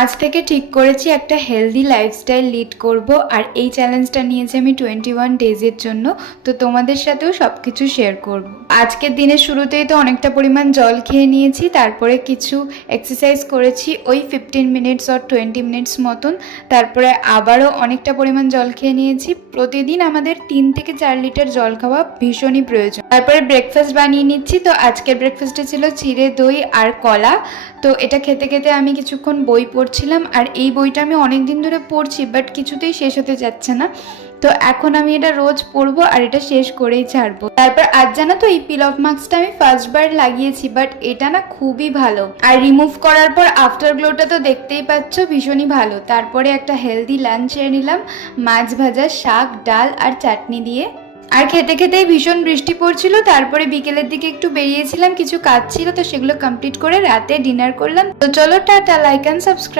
আজ থেকে ঠিক করেছি একটা হেলদি লাইফস্টাইল লিড করব, আর এই চ্যালেঞ্জটা নিয়েছি আমি 21 ডেজের জন্য। তো তোমাদের সাথেও সব কিছু শেয়ার করব। আজকের দিনের শুরুতেই তো অনেকটা পরিমাণ জল খেয়ে নিয়েছি, তারপরে কিছু এক্সারসাইজ করেছি ওই 15 মিনিটস অর 20 মিনিটস মতন, তারপরে আবারও অনেকটা পরিমাণ জল খেয়ে নিয়েছি। প্রতিদিন আমাদের 3 থেকে 4 লিটার জল খাওয়া ভীষণই প্রয়োজন। তারপরে ব্রেকফাস্ট বানিয়ে নিচ্ছি। তো আজকের ব্রেকফাস্টে ছিল চিড়ে দই আর কলা। তো এটা খেতে খেতে আমি কিছুক্ষণ বই পড়ছিলাম, আর এই বইটা আমি অনেক দিন ধরে পড়ছি, বাট কিছুতেই শেষ হতে যাচ্ছে না। তো এখন আমি এটা রোজ পড়বো আর এটা শেষ করেই ছাড়বো। তারপর আজ জানো তো এই পিল অফ মাস্কটা আমি ফার্স্টবার লাগিয়েছি, বাট এটা না খুবই ভালো, আর রিমুভ করার পর আফটার গ্লোটা তো দেখতেই পাচ্ছ ভীষণই ভালো। তারপরে একটা হেলদি লাঞ্চ এনে নিলাম, মাছ ভাজা, শাক, ডাল আর চাটনি দিয়ে। আর খেতে খেতেই ভীষণ বৃষ্টি পড়ছিল। তারপরে বিকেলের দিকে একটু বেরিয়েছিলাম, কিছু কাজ ছিল, তো সেগুলো কমপ্লিট করে রাতে ডিনার করলাম। তো চলো টাটা, লাইক অ্যান্ড সাবস্ক্রাইব।